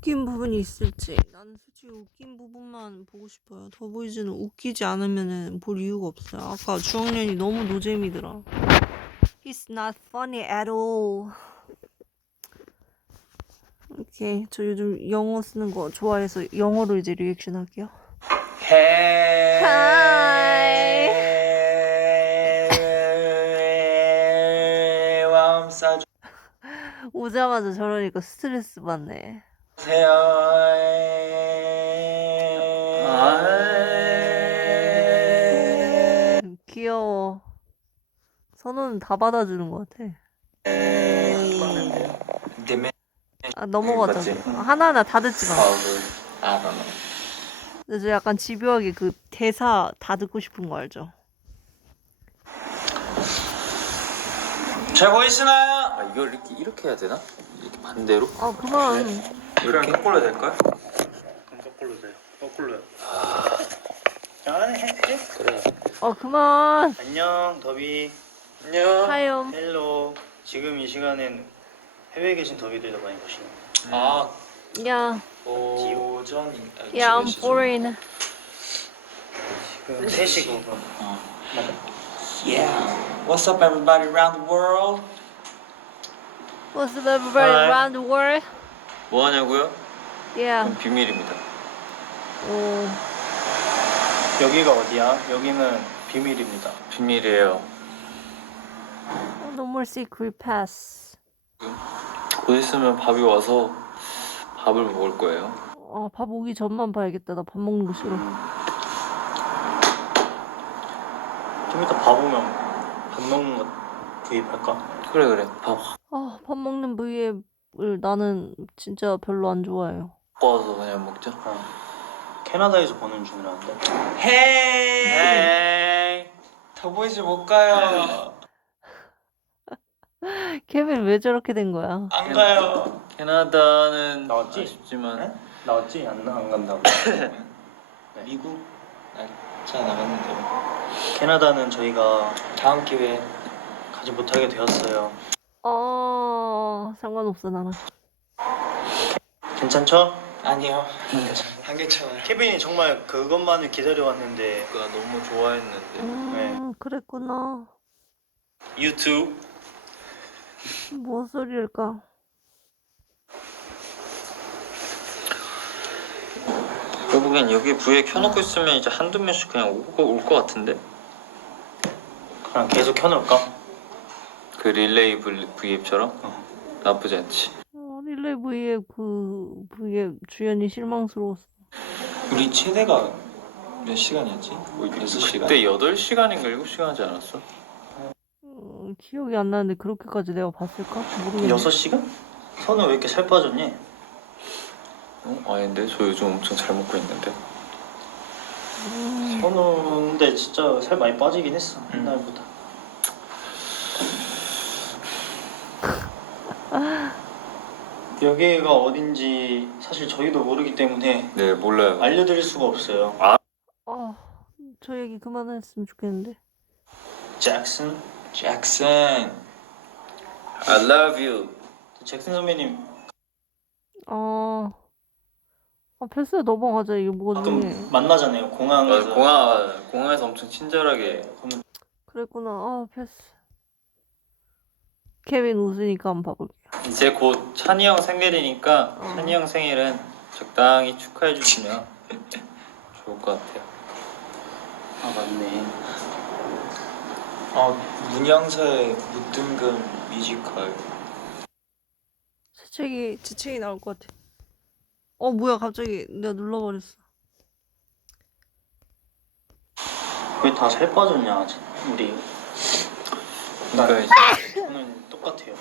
웃긴 부분이 있을지. 나는 솔직히 웃긴 부분만 보고 싶어요. 더보이즈는 웃기지 않으면은 볼 이유가 없어요. 아까 주학년이 너무 노잼이더라. He's not funny at all. 오케이, 저 요즘 영어 쓰는 거 좋아해서 영어로 이제 리액션 할게요. Hi. 오자마자 저러니까 스트레스 받네. 귀여워. 선우는 다 받아주는 것 같아. 아, 넘어가자. 하나하나 다 듣지 마. 근데 저 약간 집요하게 그 대사 다 듣고 싶은 거 알죠? 잘 보이시나요? 아, 이걸 이렇게 해야 되나? 이렇게 반대로? 아, 그만. 그럼 이렇게? 거꾸로 될까요? 그럼 거꾸로 돼요. 거꾸로요. 잘해. 그래. 그만. 안녕, 더비. 안녕. 하염. 헬로. 지금 이 시간엔 해외에 계신 더비들도 많이 보시네. 아, 야, 오전. 야, I'm foreign. 지금 3시고 그럼. Yeah. What's up, everybody around the world? What's up, everybody Hi. around the world? 뭐 하냐고요? Yeah. 그건 비밀입니다. 오, 여기가 어디야? 여기는 비밀입니다. 비밀이에요. no more secret pass. 곧 있으면 밥이 와서 밥을 먹을 거예요. 밥 오기 전만 봐야겠다. 나 밥 먹는 거 싫어. 좀 이따 밥 오면 밥 먹는 거 구입할까? 그래. 밥 밥 먹는 V앱을 나는 진짜 별로 안 좋아해요. 갖고 와서 그냥 먹자. 캐나다에서 보는 중이라는데. 헤이. 더보이즈 못 가요. 케빈 왜 저렇게 된 거야? 안 가요. 캐나다는 나왔지? 아쉽지만 네? 나왔지? 안 간다고. 미국 날짜 나갔는데 캐나다는 저희가 다음 기회에 가지 못하게 되었어요. 상관없어 나는. 괜찮죠? 아니요. 한 개차만. 케빈이 정말 그것만을 기다려왔는데 그가 너무 좋아했는데 네. 그랬구나. 유튜브 뭔 소리일까? 결국엔 여기 부에 켜놓고 있으면 이제 한두 명씩 그냥 올 것 같은데? 그냥 계속 켜놓을까? 그 릴레이 V앱처럼? 나쁘지 않지. 릴레이 V앱 V앱 주연이 실망스러웠어. 우리 최대가 몇 시간이었지? 6시간? 그때 8시간인가 7시간 하지 않았어? 기억이 안 나는데 그렇게까지 내가 봤을까? 모르겠네. 6시간? 선우 왜 이렇게 살 빠졌니? 아닌데? 저 요즘 엄청 잘 먹고 있는데. 선우 근데 진짜 살 많이 빠지긴 했어 옛날보다. 여기가 어딘지 사실 저희도 모르기 때문에 네, 몰라요. 알려드릴 수가 없어요. 저 얘기 그만했으면 좋겠는데. 잭슨? 잭슨. I love you. 잭슨 선배님 패스에 넘어가자. 이게 뭐지? 가끔 만나잖아요 공항에서. 공항에서 엄청 친절하게. 그러면 그랬구나. 패스. 케빈 웃으니까 한번 봐볼게요. 이제 곧 찬이 형 생일이니까 찬이 형 생일은 적당히 축하해 주시면 좋을 것 같아요. 아 맞네. 문영서의 무등금 뮤지컬. 재채기 나올 것 같아. 뭐야 갑자기 내가 눌러버렸어. 왜 다 살 빠졌냐 우리. 그러니까 이제 저는 똑같아요.